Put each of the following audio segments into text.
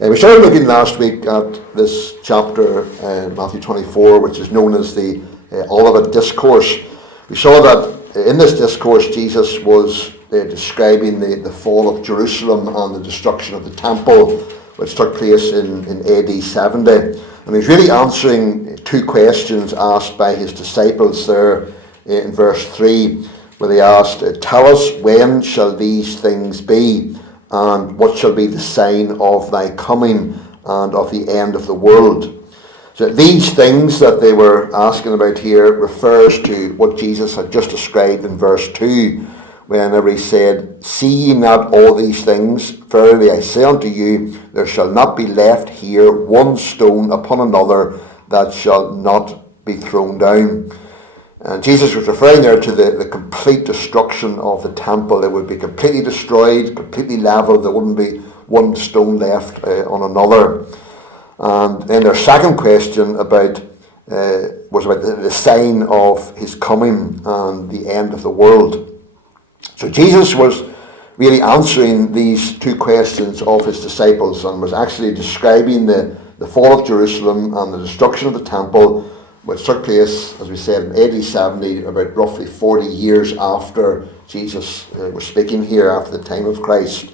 We started looking last week at this chapter, Matthew 24, which is known as the Olivet Discourse. We saw that in this discourse Jesus was describing the fall of Jerusalem and the destruction of the temple, which took place in AD 70. And he's really answering two questions asked by his disciples there in verse 3, where they asked, "Tell us, when shall these things be? And what shall be the sign of thy coming and of the end of the world?" So these things that they were asking about here refers to what Jesus had just described in verse 2, whenever he said, "See ye not all these things? Verily I say unto you, there shall not be left here one stone upon another that shall not be thrown down." And Jesus was referring there to the complete destruction of the temple. It would be completely destroyed, completely leveled. There wouldn't be one stone left on another. And then their second question was about the sign of his coming and the end of the world. So Jesus was really answering these two questions of his disciples and was actually describing the fall of Jerusalem and the destruction of the temple, which took place, as we said, in AD 70, about roughly 40 years after Jesus was speaking here, after the time of Christ.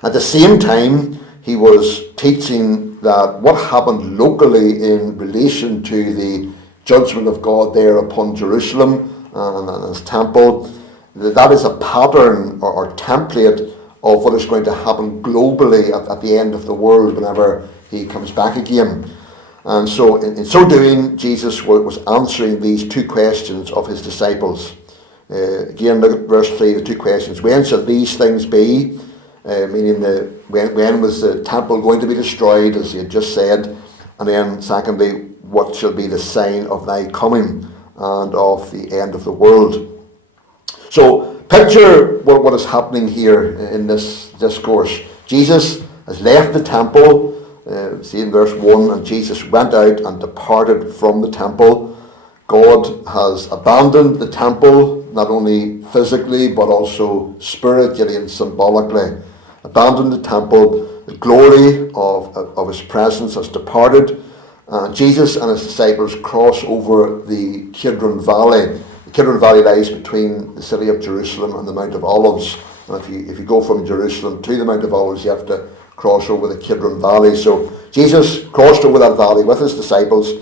At the same time, he was teaching that what happened locally in relation to the judgment of God there upon Jerusalem and his temple, that is a pattern or template of what is going to happen globally at the end of the world whenever he comes back again. And so in so doing, Jesus was answering these two questions of his disciples. Again, look at verse 3, the two questions. When shall these things be? Meaning when was the temple going to be destroyed, as he had just said? And then secondly, what shall be the sign of thy coming and of the end of the world? So picture what is happening here in this discourse. Jesus has left the temple. See in verse 1, and Jesus went out and departed from the temple. God has abandoned the temple, not only physically but also spiritually and symbolically. Abandoned the temple. The glory of his presence has departed. Jesus and his disciples cross over the Kidron Valley. The Kidron Valley lies between the city of Jerusalem and the Mount of Olives. And if you go from Jerusalem to the Mount of Olives, you have to cross over the Kidron Valley. So Jesus crossed over that valley with his disciples,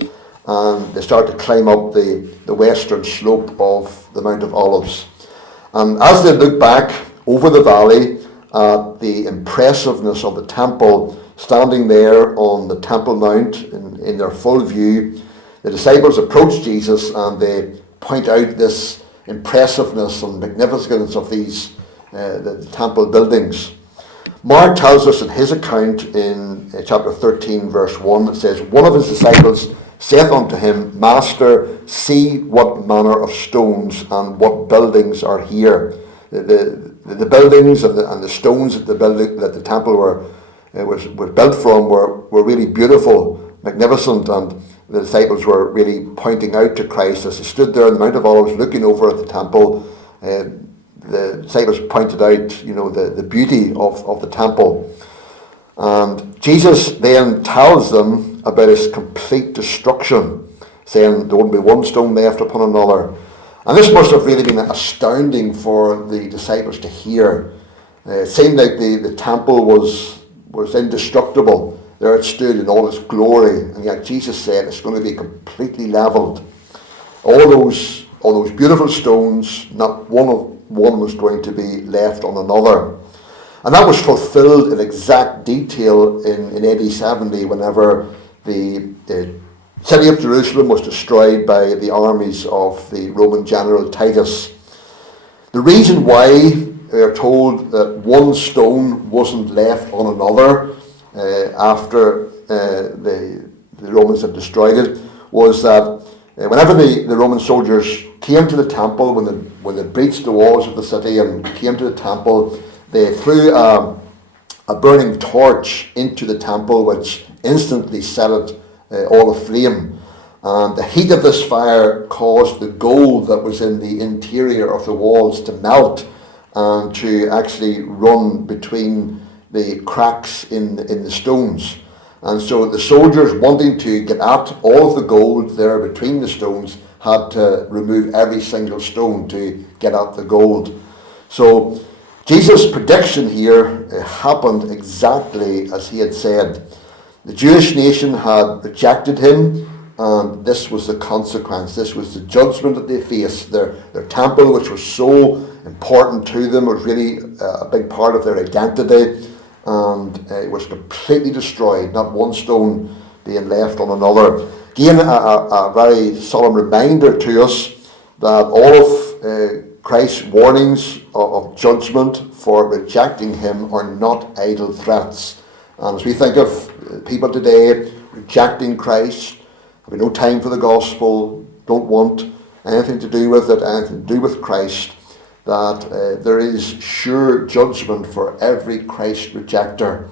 and they start to climb up the western slope of the Mount of Olives. And as they look back over the valley at the impressiveness of the temple standing there on the Temple Mount in their full view, the disciples approach Jesus and they point out this impressiveness and magnificence of these the temple buildings. Mark tells us in his account in chapter 13, verse 1, it says, "One of his disciples saith unto him, Master, see what manner of stones and what buildings are here." The buildings and the stones that the temple was built from were really beautiful, magnificent, and the disciples were really pointing out to Christ as they stood there on the Mount of Olives looking over at the temple. The disciples pointed out, the beauty of the temple. And Jesus then tells them about his complete destruction, saying there wouldn't be one stone left upon another. And this must have really been astounding for the disciples to hear. It seemed like the temple was indestructible. There it stood in all its glory, and yet Jesus said it's going to be completely leveled. All those beautiful stones, not one was going to be left on another. And that was fulfilled in exact detail in AD 70 whenever the city of Jerusalem was destroyed by the armies of the Roman general Titus. The reason why we are told that one stone wasn't left on another after the Romans had destroyed it was that whenever the Roman soldiers came to the temple, when they breached the walls of the city and came to the temple, they threw a burning torch into the temple, which instantly set it all aflame. And the heat of this fire caused the gold that was in the interior of the walls to melt and to actually run between the cracks in the stones. And so the soldiers, wanting to get at all of the gold there between the stones, had to remove every single stone to get at the gold. So Jesus' prediction here happened exactly as he had said. The Jewish nation had rejected him, and this was the consequence. This was the judgment that they faced. Their temple, which was so important to them, was really a big part of their identity, and it was completely destroyed, not one stone being left on another. Again, a very solemn reminder to us that all of Christ's warnings of judgment for rejecting him are not idle threats. And as we think of people today rejecting Christ, having no time for the gospel, don't want anything to do with it, anything to do with Christ, that there is sure judgment for every Christ rejecter,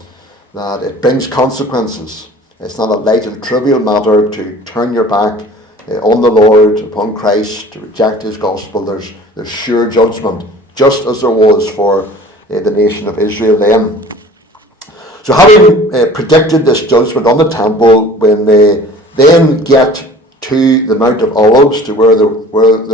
that it brings consequences. It's not a light and trivial matter to turn your back on the Lord, upon Christ, to reject his gospel. There's sure judgment, just as there was for the nation of Israel then. So having predicted this judgment on the temple, when they then get to the Mount of Olives, to where they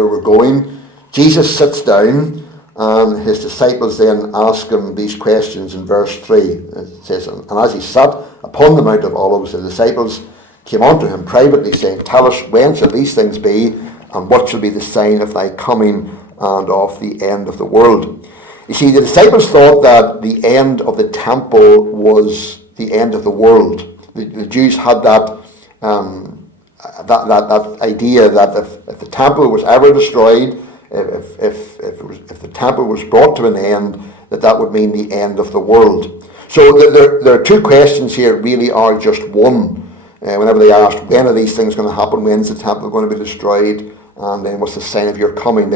were going, Jesus sits down, and his disciples then ask him these questions in verse 3. It says, "And as he sat upon the Mount of Olives, the disciples came unto him privately, saying, Tell us, when shall these things be, and what shall be the sign of thy coming and of the end of the world?" You see, the disciples thought that the end of the temple was the end of the world. The Jews had that idea that if the temple was ever destroyed, if the temple was brought to an end, that would mean the end of the world. So there are two questions here, really are just one. Whenever they ask, when are these things going to happen? When's the temple going to be destroyed? And then what's the sign of your coming?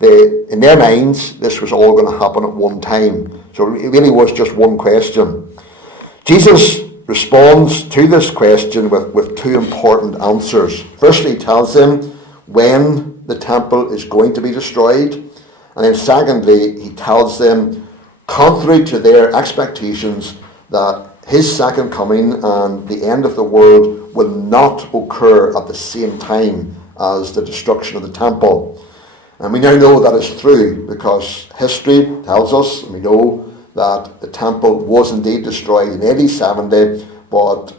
In their minds, this was all going to happen at one time. So it really was just one question. Jesus responds to this question with two important answers. Firstly, he tells them when the temple is going to be destroyed. And then secondly, he tells them, contrary to their expectations, that his second coming and the end of the world will not occur at the same time as the destruction of the temple. And we now know that is true, because history tells us, and we know that the temple was indeed destroyed in AD 70, but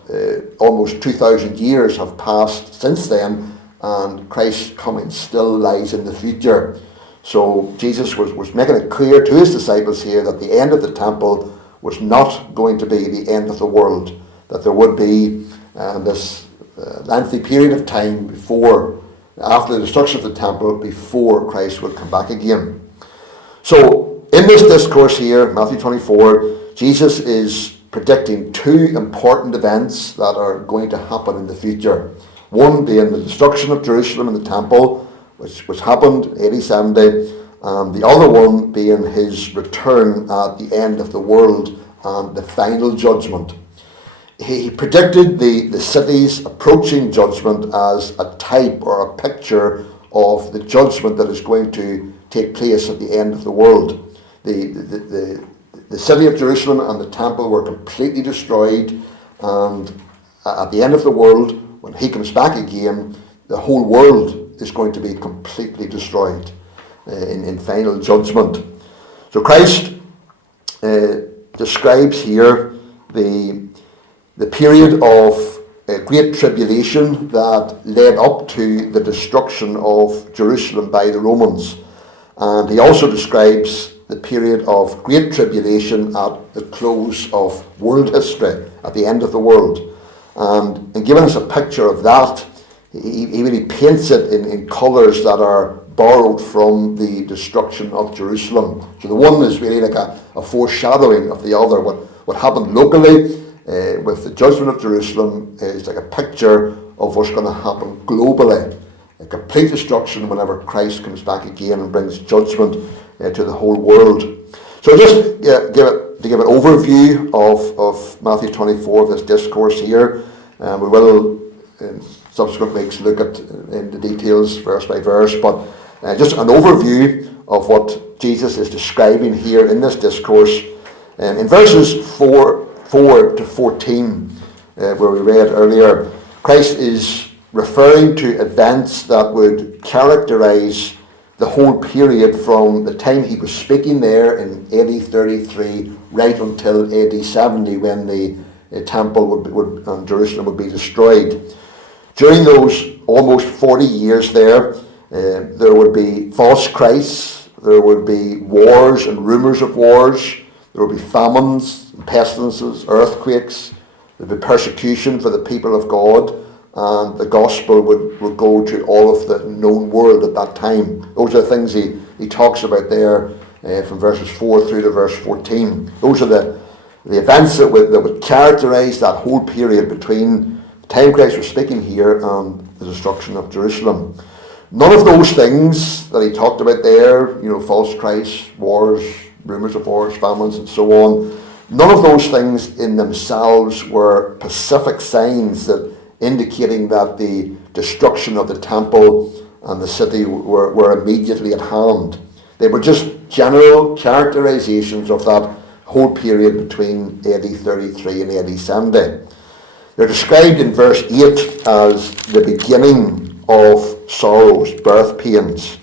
almost 2,000 years have passed since then, and Christ's coming still lies in the future. So Jesus was making it clear to his disciples here that the end of the temple was not going to be the end of the world, that there would be this lengthy period of time after the destruction of the temple, before Christ would come back again. So in this discourse here, Matthew 24, Jesus is predicting two important events that are going to happen in the future. One being the destruction of Jerusalem and the temple, which happened in AD 70, and the other one being his return at the end of the world and the final judgment. He predicted the city's approaching judgment as a type or a picture of the judgment that is going to take place at the end of the world. The city of Jerusalem and the temple were completely destroyed, and at the end of the world, when he comes back again, the whole world is going to be completely destroyed in final judgment. So Christ describes here the period of great tribulation that led up to the destruction of Jerusalem by the Romans. And he also describes the period of great tribulation at the close of world history, at the end of the world. And in giving us a picture of that, he really paints it in colours that are borrowed from the destruction of Jerusalem. So the one is really like a foreshadowing of the other. What happened locally with the judgment of Jerusalem is like a picture of what's going to happen globally. A complete destruction whenever Christ comes back again and brings judgment to the whole world. So just give an overview of Matthew 24, this discourse here. We will in subsequent weeks look at in the details verse by verse, but just an overview of what Jesus is describing here in this discourse. In verses 4 to 14, where we read earlier, Christ is referring to events that would characterize the whole period from the time he was speaking there in AD 33 right until AD 70, when the temple and Jerusalem would be destroyed. During those almost 40 years there would be false Christs, there would be wars and rumors of wars, there would be famines, pestilences, earthquakes, there would be persecution for the people of God, and the gospel would go to all of the known world at that time. Those are the things he talks about there from verses 4 through to verse 14. Those are the events that would characterize that whole period between the time Christ was speaking here and the destruction of Jerusalem. None of those things that he talked about there, false Christs, wars, rumors of wars, famines, and so on, none of those things in themselves were specific signs that indicating that the destruction of the temple and the city were immediately at hand. They were just general characterizations of that whole period between AD 33 and AD 70. They're described in verse 8 as the beginning of sorrows, birth pains.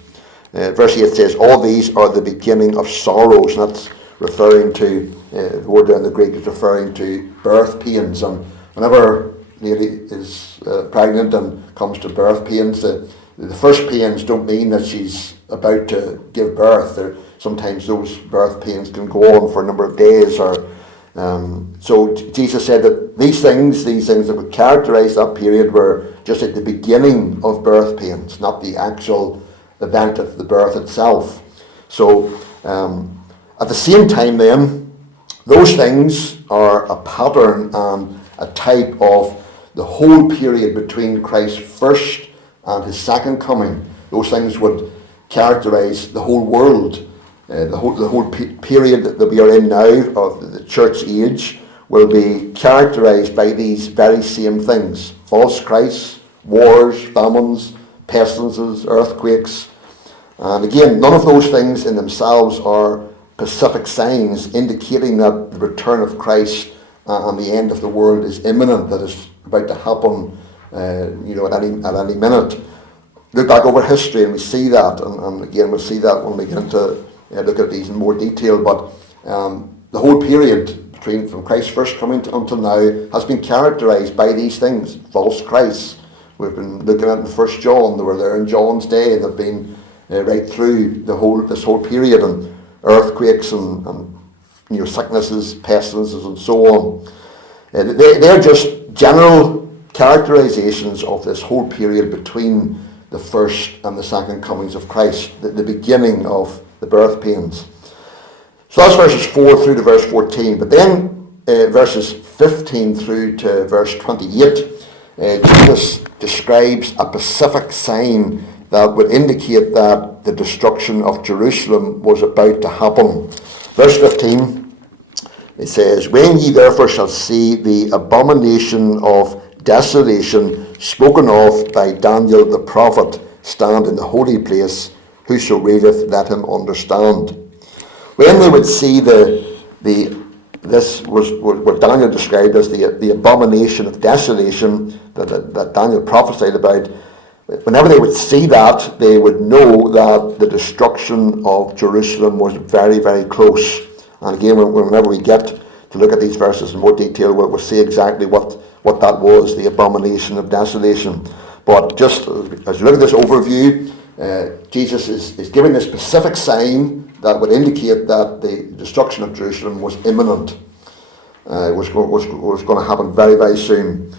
Verse 8 says, all these are the beginning of sorrows, and that's referring to, the word there in the Greek is referring to birth pains. And whenever lady is pregnant and comes to birth pains, the first pains don't mean that she's about to give birth. Sometimes those birth pains can go on for a number of days. So Jesus said that these things that would characterize that period were just at the beginning of birth pains, not the actual event of the birth itself. So at the same time then, those things are a pattern and a type of the whole period between Christ's first and his second coming. Those things would characterize the whole world. The whole period that we are in now of the church age will be characterized by these very same things: false Christs, wars, famines, pestilences, earthquakes. And again, none of those things in themselves are specific signs indicating that the return of Christ and the end of the world is imminent, that is about to happen at any minute. Look back over history and we see that, and again we'll see that when we get into look at these in more detail, but the whole period from Christ's first coming until now has been characterized by these things: false Christs. We've been looking at in 1 John, they were there in John's day, they've been right through this whole period, and earthquakes and sicknesses, pestilences, and so on. They're just general characterizations of this whole period between the first and the second comings of Christ, the beginning of the birth pains. So that's verses 4 through to verse 14. But then verses 15 through to verse 28, Jesus describes a specific sign that would indicate that the destruction of Jerusalem was about to happen. Verse 15, it says, "When ye therefore shall see the abomination of desolation spoken of by Daniel the prophet stand in the holy place, whoso readeth, let him understand." When they would see this was what Daniel described as the abomination of desolation that Daniel prophesied about. Whenever they would see that, they would know that the destruction of Jerusalem was very, very close. And again, whenever we get to look at these verses in more detail, we'll see exactly what that was, the abomination of desolation. But just as you look at this overview, Jesus is giving a specific sign that would indicate that the destruction of Jerusalem was imminent. It was going to happen very, very soon.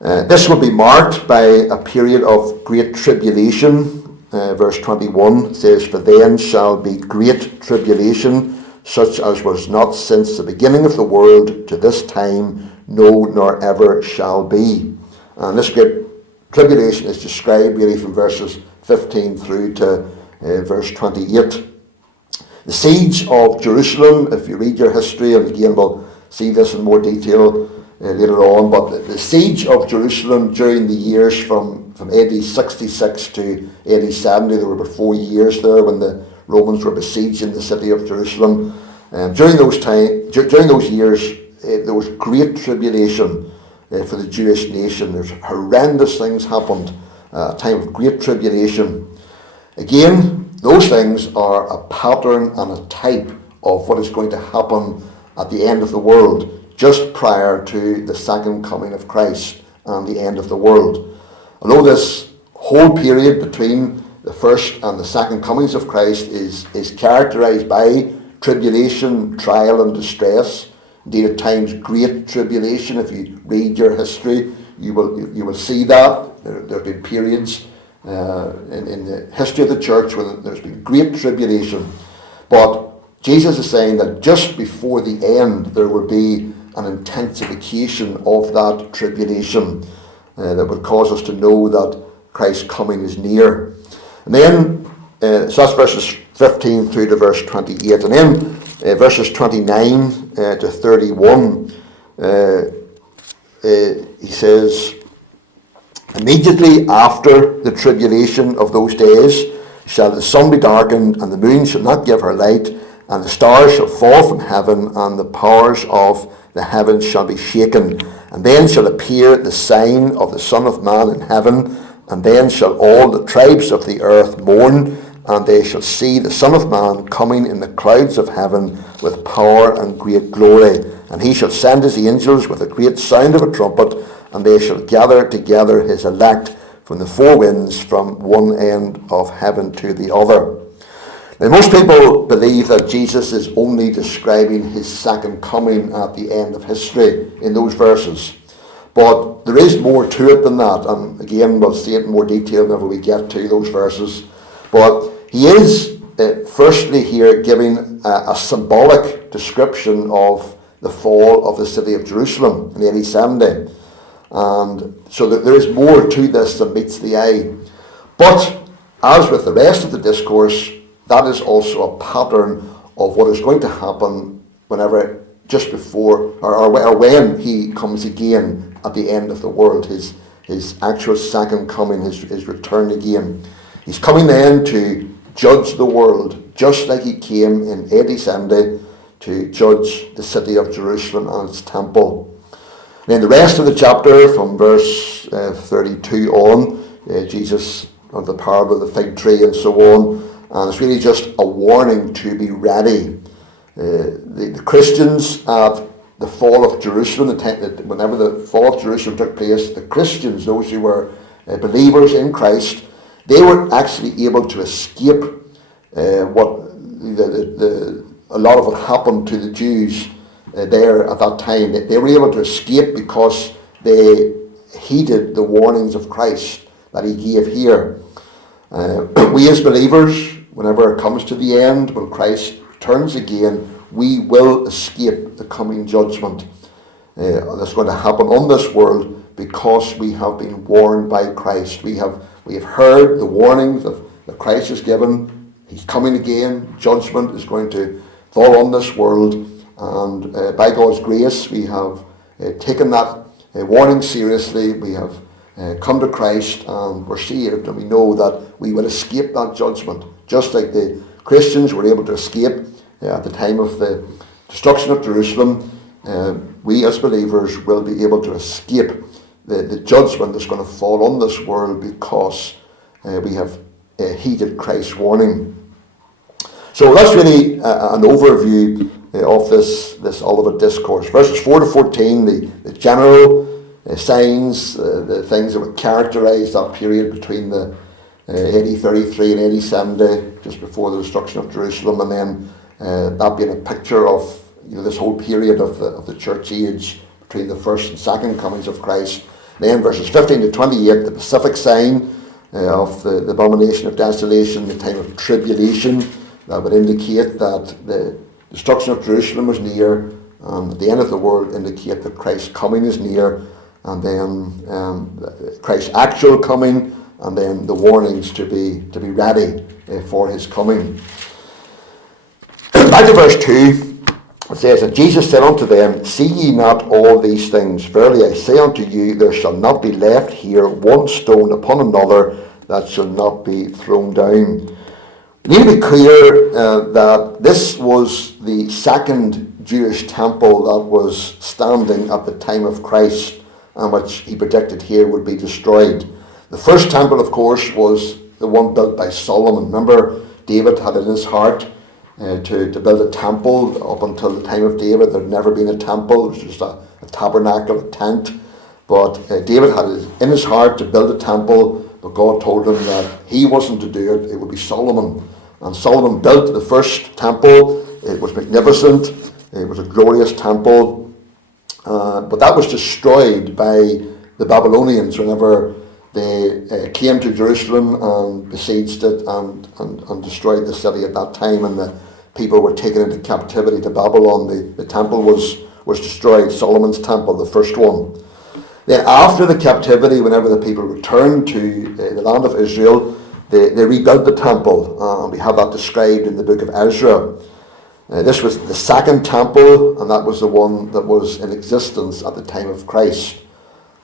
This will be marked by a period of great tribulation. Verse 21 says, "For then shall be great tribulation, such as was not since the beginning of the world to this time, no, nor ever shall be." And this great tribulation is described really from verses 15 through to verse 28. The siege of Jerusalem, if you read your history, and again we'll see this in more detail later on, but the siege of Jerusalem during the years from AD 66 to AD 70, there were about 4 years there when the Romans were besieging the city of Jerusalem. During those years, there was great tribulation for the Jewish nation. There's horrendous things happened, a time of great tribulation. Again, those things are a pattern and a type of what is going to happen at the end of the world, just prior to the second coming of Christ and the end of the world. Although this whole period between the first and the second comings of Christ is characterized by tribulation, trial and distress, indeed at times great tribulation. If you read your history, you will see that. There have been periods in the history of the church when there's been great tribulation. But Jesus is saying that just before the end there will be an intensification of that tribulation that would cause us to know that Christ's coming is near. And then, so that's verses 15 through to verse 28. And then verses 29 to 31, he says, immediately after the tribulation of those days shall the sun be darkened, and the moon shall not give her light, and the stars shall fall from heaven, and the powers of the heavens shall be shaken. And then shall appear the sign of the Son of Man in heaven, and then shall all the tribes of the earth mourn, and they shall see the Son of Man coming in the clouds of heaven with power and great glory. And he shall send his angels with a great sound of a trumpet, and they shall gather together his elect from the four winds, from one end of heaven to the other. Now, most people believe that Jesus is only describing his second coming at the end of history in those verses. But there is more to it than that. And again, we'll see it in more detail whenever we get to those verses. But he is, firstly here, giving a symbolic description of the fall of the city of Jerusalem in AD 70. And so there is more to this than meets the eye. But as with the rest of the discourse, that is also a pattern of what is going to happen whenever, just before, or when he comes again at the end of the world, his actual second coming, his return again. He's coming then to judge the world, just like he came in AD 70 to judge the city of Jerusalem and its temple. Then the rest of the chapter, from verse 32 on, Jesus, of the parable of the fig tree and so on, and it's really just a warning to be ready. The Christians at the fall of Jerusalem, whenever the fall of Jerusalem took place, the Christians, those who were believers in Christ, they were actually able to escape what a lot of what happened to the Jews there at that time. They were able to escape because they heeded the warnings of Christ that he gave here. We as believers, whenever it comes to the end, when Christ returns again, we will escape the coming judgment that's going to happen on this world, because we have been warned by Christ. We have heard the warnings that Christ has given. He's coming again. Judgment is going to fall on this world, and by God's grace, we have taken that warning seriously. We have come to Christ, and we're saved, and we know that we will escape that judgment, just like the Christians were able to escape at the time of the destruction of Jerusalem. We as believers will be able to escape the judgment that's going to fall on this world, because we have heeded Christ's warning. So that's really an overview of this Olivet Discourse. Verses 4 to 14, the general signs, the things that would characterize that period between the AD 33 and AD 70, just before the destruction of Jerusalem, and then that being a picture of this whole period of the church age between the first and second comings of Christ. Then verses 15 to 28, the specific sign of the abomination of desolation, the time of tribulation, that would indicate that the destruction of Jerusalem was near, and at the end of the world indicate that Christ's coming is near, and then Christ's actual coming, and then the warnings to be ready for his coming. Back to verse 2. It says, and Jesus said unto them, see ye not all these things? Verily I say unto you, there shall not be left here one stone upon another that shall not be thrown down. We need to be clear that this was the second Jewish temple that was standing at the time of Christ, and which he predicted here would be destroyed. The first temple, of course, was the one built by Solomon. Remember, David had in his heart to build a temple. Up until the time of David, there had never been a temple. It was just a tabernacle, a tent. But David had in his heart to build a temple, but God told him that he wasn't to do it. It would be Solomon. And Solomon built the first temple. It was magnificent. It was a glorious temple. But that was destroyed by the Babylonians whenever they came to Jerusalem and besieged it and destroyed the city at that time, and the people were taken into captivity to Babylon. The temple was destroyed, Solomon's temple, the first one. Then after the captivity, whenever the people returned to the land of Israel, they rebuilt the temple, and we have that described in the book of Ezra. This was the second temple, and that was the one that was in existence at the time of Christ.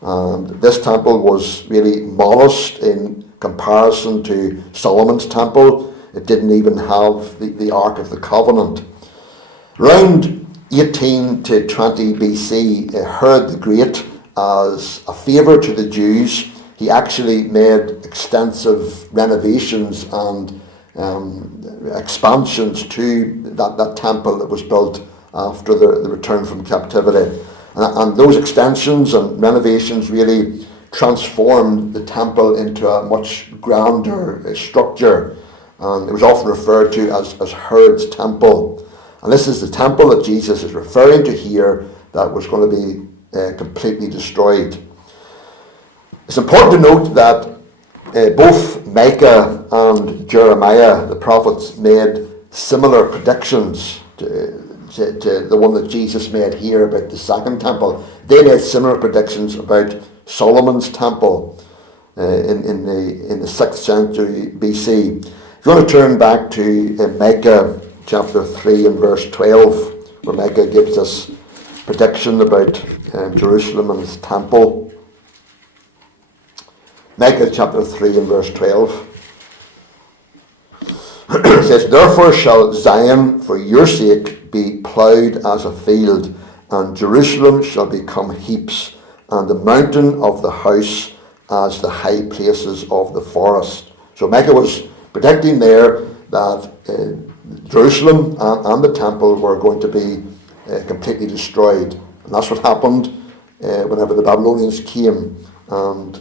And this temple was really modest in comparison to Solomon's temple. It didn't even have the Ark of the Covenant. Around 18 to 20 BC, Herod the Great, as a favour to the Jews, he actually made extensive renovations and expansions to that temple that was built after the return from captivity. And those extensions and renovations really transformed the temple into a much grander structure. And it was often referred to as Herod's temple. And this is the temple that Jesus is referring to here that was going to be completely destroyed. It's important to note that both Micah and Jeremiah, the prophets, made similar predictions to the one that Jesus made here about the second temple. They made similar predictions about Solomon's temple in the 6th century BC. If you want to turn back to Micah chapter 3 and verse 12, where Micah gives us prediction about Jerusalem and its temple. Micah chapter 3 and verse 12. It says, "Therefore shall Zion for your sake be ploughed as a field, and Jerusalem shall become heaps, and the mountain of the house as the high places of the forest." So Micah was predicting there that Jerusalem and the temple were going to be completely destroyed. And that's what happened whenever the Babylonians came and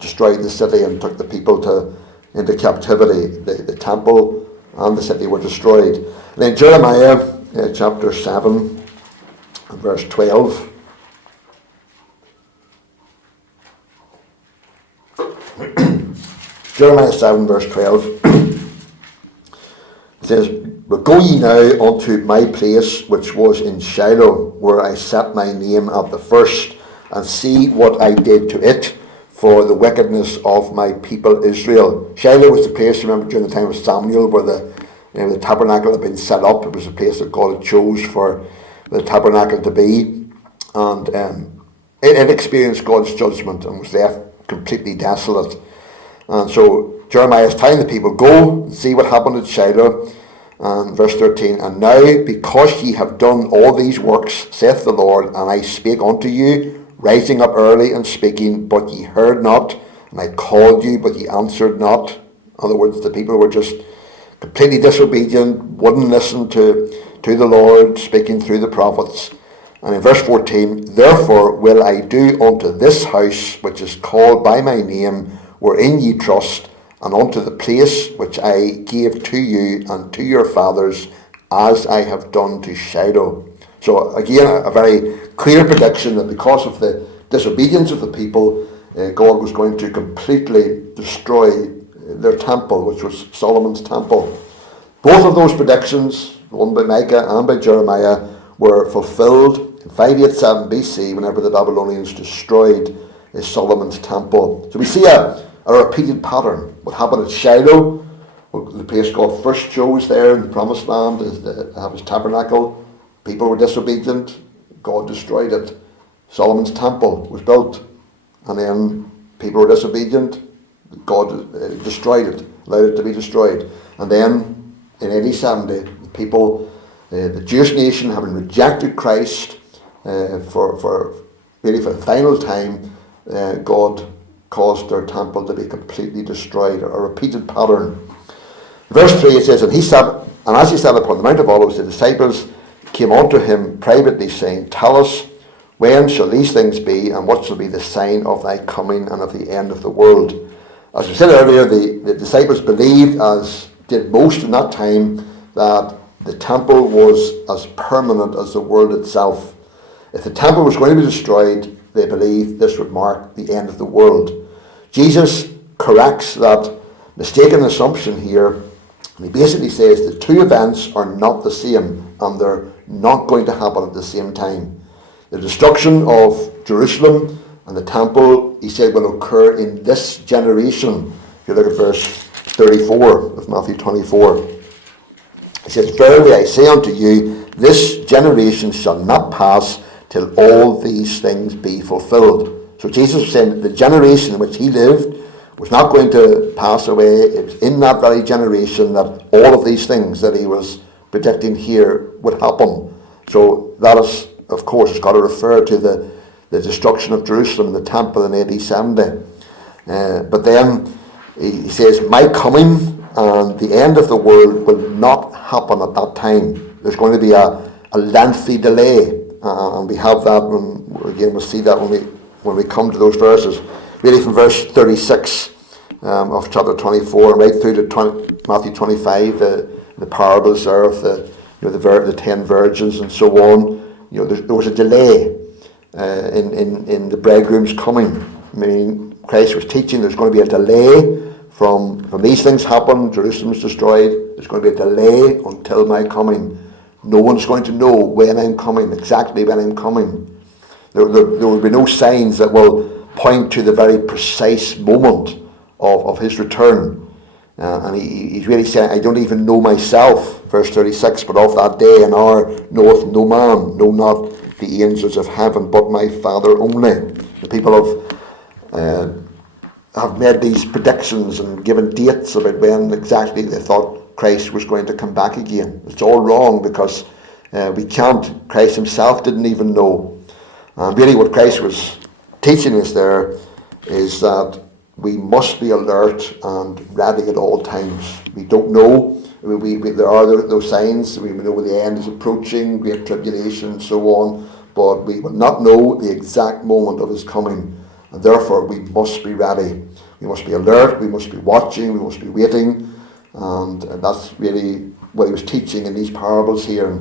destroyed the city and took the people into captivity. The temple and the city were destroyed. And then Jeremiah chapter 7 and verse 12. Jeremiah 7 verse 12. It says, "But go ye now unto my place which was in Shiloh, where I set my name at the first, and see what I did to it for the wickedness of my people Israel." Shiloh was the place, remember, during the time of Samuel, where the tabernacle had been set up. It was a place that God had chose for the tabernacle to be. And it experienced God's judgment and was left completely desolate. And so Jeremiah is telling the people, go and see what happened at Shiloh. And verse 13, "And now, because ye have done all these works, saith the Lord, and I spake unto you, rising up early and speaking, but ye heard not, and I called you, but ye answered not." In other words, the people were just completely disobedient, wouldn't listen to the Lord speaking through the prophets. And in verse 14, "Therefore will I do unto this house, which is called by my name, wherein ye trust, and unto the place which I gave to you and to your fathers, as I have done to Shiloh." So again, a very clear prediction that because of the disobedience of the people, God was going to completely destroy their temple, which was Solomon's temple. Both of those predictions, one by Micah and by Jeremiah, were fulfilled in 587 BC whenever the Babylonians destroyed Solomon's temple. So we see a repeated pattern. What happened at Shiloh, the place God first chose there in the Promised Land, is to have his tabernacle. People were disobedient. God destroyed it. Solomon's temple was built, and then people were disobedient. God destroyed it, allowed it to be destroyed. And then in AD 70, the people, the Jewish nation, having rejected Christ for the final time, God caused their temple to be completely destroyed, a repeated pattern. Verse 3, it says, And as he sat upon the Mount of Olives, the disciples came unto him privately, saying, Tell us, when shall these things be, and what shall be the sign of thy coming and of the end of the world? As we said earlier, the disciples believed, as did most in that time, that the temple was as permanent as the world itself. If the temple was going to be destroyed, they believed this would mark the end of the world. Jesus corrects that mistaken assumption here, and he basically says the two events are not the same, and they're not going to happen at the same time. The destruction of Jerusalem and the temple, he said, will occur in this generation. If you look at verse 34 of Matthew 24. He says, Verily I say unto you, this generation shall not pass till all these things be fulfilled. So Jesus was saying that the generation in which he lived was not going to pass away. It was in that very generation that all of these things that he was predicting here would happen. So that is, of course, it's got to refer to the destruction of Jerusalem and the temple in AD 70. But then he says, My coming and the end of the world will not happen at that time. There's going to be a lengthy delay. And we have that, we'll see that when we come to those verses. Really from verse 36 of chapter 24 right through to Matthew 25, the parables there of the 10 virgins and so on. There was a delay in the bridegroom's coming. I mean, Christ was teaching there's going to be a delay from these things happen. Jerusalem's destroyed. There's going to be a delay until my coming. No one's going to know when I'm coming, exactly when I'm coming. There will be no signs that will point to the very precise moment of his return. And he's really saying, I don't even know myself, verse 36, but of that day and hour knoweth no man, no not the angels of heaven, but my Father only. The people have made these predictions and given dates about when exactly they thought Christ was going to come back again. It's all wrong because we can't. Christ himself didn't even know. And really what Christ was teaching us there is that we must be alert and ready at all times. We don't know. There are those signs. We know the end is approaching, great tribulation and so on, but we will not know the exact moment of his coming. And therefore we must be ready. We must be alert, we must be watching, we must be waiting. And that's really what he was teaching in these parables here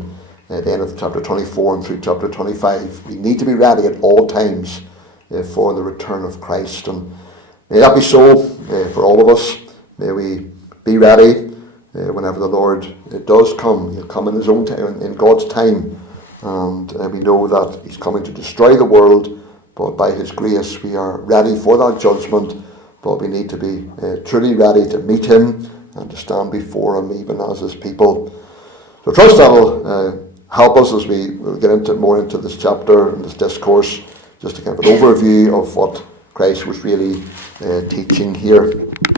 at the end of chapter 24 and through chapter 25. We need to be ready at all times for the return of Christ. And may that be so for all of us. May we be ready whenever the Lord does come. He'll come in his own time, in God's time. And we know that he's coming to destroy the world, but by his grace we are ready for that judgment. But we need to be truly ready to meet him and to stand before him even as his people. So trust that will help us as we will get more into this chapter and this discourse, just to kind of an overview of what Christ was really teaching here.